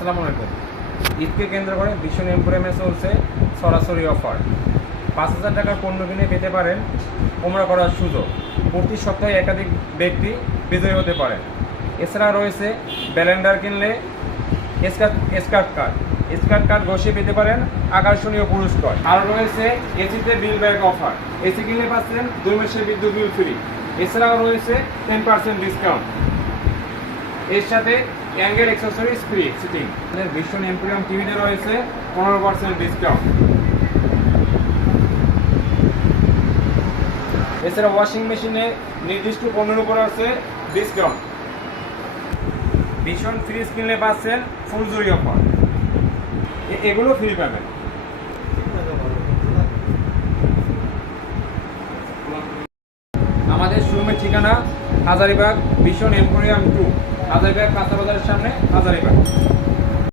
আসসালামু আলাইকুম। ঈদকে কেন্দ্র করে ভীষণ এম্পোরিয়ামে চলছে সরাসরি অফার। 5,000 টাকার পণ্য কিনে পেতে পারেন ওমরা করার সুযোগ। প্রতি সপ্তাহে একাধিক ব্যক্তি বিজয়ী হতে পারেন। এছাড়া রয়েছে ব্যালেন্ডার কিনলে স্কার্ট কার্ড বসিয়ে পেতে পারেন আকর্ষণীয় পুরস্কার। আরও রয়েছে এসিতে বিল ব্যাক অফার। এসি কিনলে পাচ্ছেন 2 মাসের বিদ্যুৎ বিল ফ্রি। এছাড়াও রয়েছে 10% ডিসকাউন্ট। এর সাথে অ্যাঙ্গেল অ্যাক্সেসরিজ ফ্রি সিটিং। ভীষণ এম্পোরিয়াম টিভিতে রয়েছে 15% ডিসকাউন্ট। এছাড়া ওয়াশিং মেশিনে নির্দিষ্ট পণ্যের উপর আছে ডিসকাউন্ট। ভীষণ ফ্রিজ কিনলে পাচ্ছেন ফুল জুড়ি অফার। এগুলো ফ্রি পাবেন। আমাদের শোরুমের ঠিকানা হাজারীবাগ ভীষণ এম্পোরিয়াম 2, হাজারীবাগ কাঁচা বাজারের সামনে, হাজারীবাগ।